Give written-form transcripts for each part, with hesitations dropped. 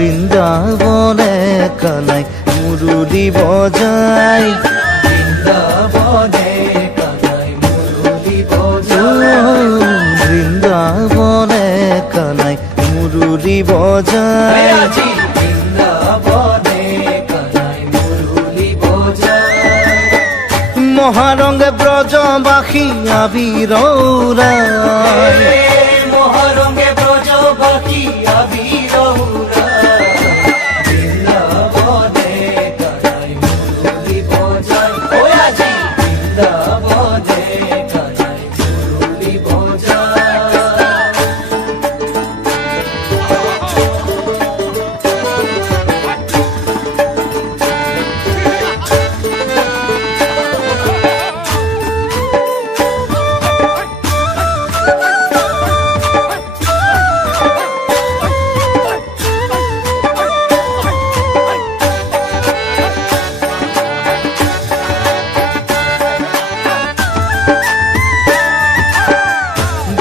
বৃন্দাবনে কানাই মুরুলি বজায়, বৃন্দাবনে কানাই মুরলি বজায়, বৃন্দাবনে কানাই মুরুলি বজায়। আজি বৃন্দাবনে কানাই মুরলি বজায়, মহারঙ্গে ব্রজবাসী আবির উড়ায়, মহারঙ্গে ব্রজবাসী আবির উড়ায়, বৃন্দাবনে কানাই মুরলি বজায়, ও আজি বৃন্দাবনে কানাই মুরলি বজায়।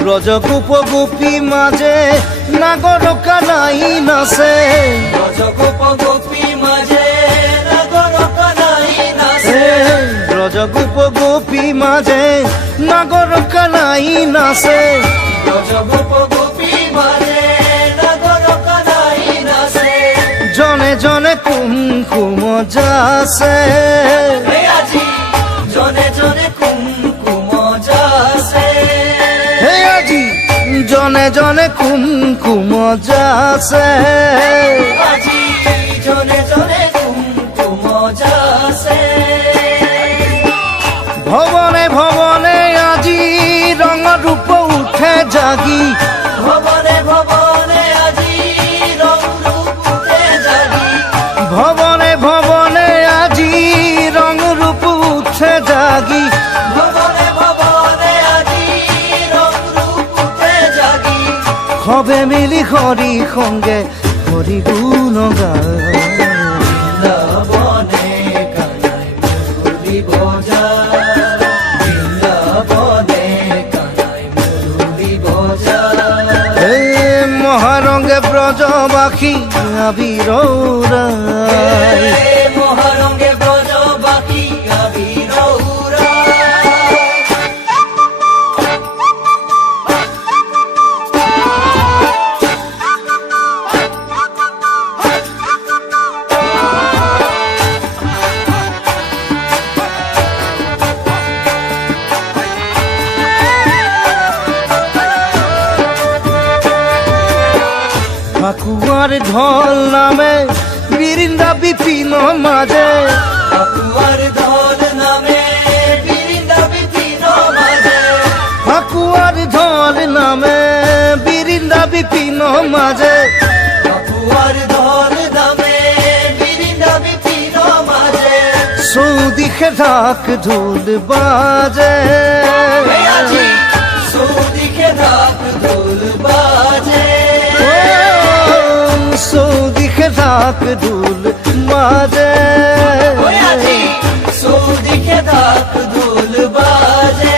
ব্রজ গোপ গোপী মাঝে নাগর কানাই নাচে, ব্রজগোপ গোপী মাঝে নাগর কানাই নাচে, ব্রজ গোপ গোপী মাঝে নাগর কানাই নাচে, ব্রজগোপ গোপী মাঝে নাগর কানাই নাচে, জনে জনে কুমকুম যাচে, হে আজি জনে জনে কুমকুম যাচে, হে আজি জনে জনে কুমকুম যাচে, আজি জনে জনে কুমকুম যাচে, ভবনে ভবনে আজি রঙ রূপ উঠে জাগি, ভবনে ভবনে আজি রং রূপ উঠে জাগি, ভবনে ভবনে আজি রঙ রূপ উঠে জাগি, ভবনে ভবনে আজি রং রূপ উঠে জাগি, হবে মিলি হরি সঙ্গে হরি গুণ গায়। বৃন্দাবনে কানাই মুরলি বজায়, বৃন্দাবনে কানাই মুরলি বজায়, হে মহারঙ্গে ব্রজবাসী আবির উড়ায়, মহারঙ্গে ব্রজবাসী আবির উড়ায়। ফাকুয়ার ঢল নামে বৃন্দা বিপিন মাঝে, ফাকুয়ার ঢল নামে বৃন্দা বিপিন মাঝে, ফাকুয়ার ঢল নামে বৃন্দা বিপিন মাঝে, ফাকুয়ার ঢল নামে বৃন্দা বিপিন মাঝে, চৌদিশে ঢাক ঢোল বাজে, হে আজি চৌদিশে ঢাক ঢোল বাজে, চৌদিশে ঢাক ঢোল বাজে, হে আজি চৌদিশে ঢাক ঢোল বাজে,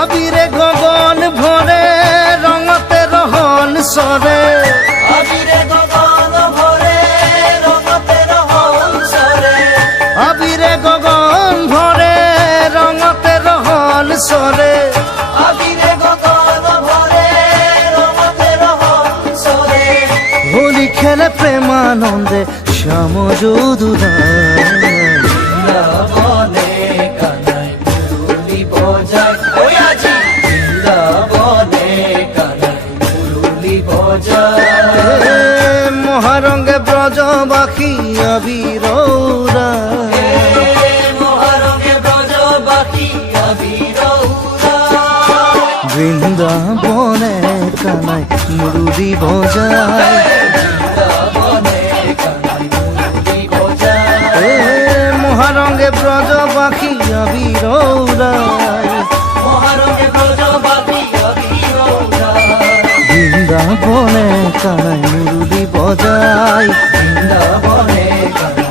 আবিরে গগন ভরে রঙতে রহন সরে, আবিরে গগন ভরে রঙতে রহন সরে, আবিরে গগন ভরে রঙতে রহন সরে, আবিরে গগন ভরে রঙতে রহন সরে, হোলি খেলে প্রেমানন্দে শ্যাম যদুরায়। বৃন্দাবনে কানাই মুরলি বজায়, ও আজি বৃন্দাবনে কানাই মুরলি বজায়, হে মহারঙ্গে ব্রজবাসী আবির উড়ায়, মহারঙ্গে ব্রজবাসী আবির উড়ায়, বৃন্দাবনে কানাই মুরুলি বজায়, বৃন্দাবনে কানাই মুরলি বজায়, হে মহারঙ্গে ব্রজবাসী আবির উড়ায়, মহারঙ্গে ব্রজবাসী আবির উড়ায়, বৃন্দাবনে কানাই মুরুলি বজায়, বৃন্দাবনে কানাই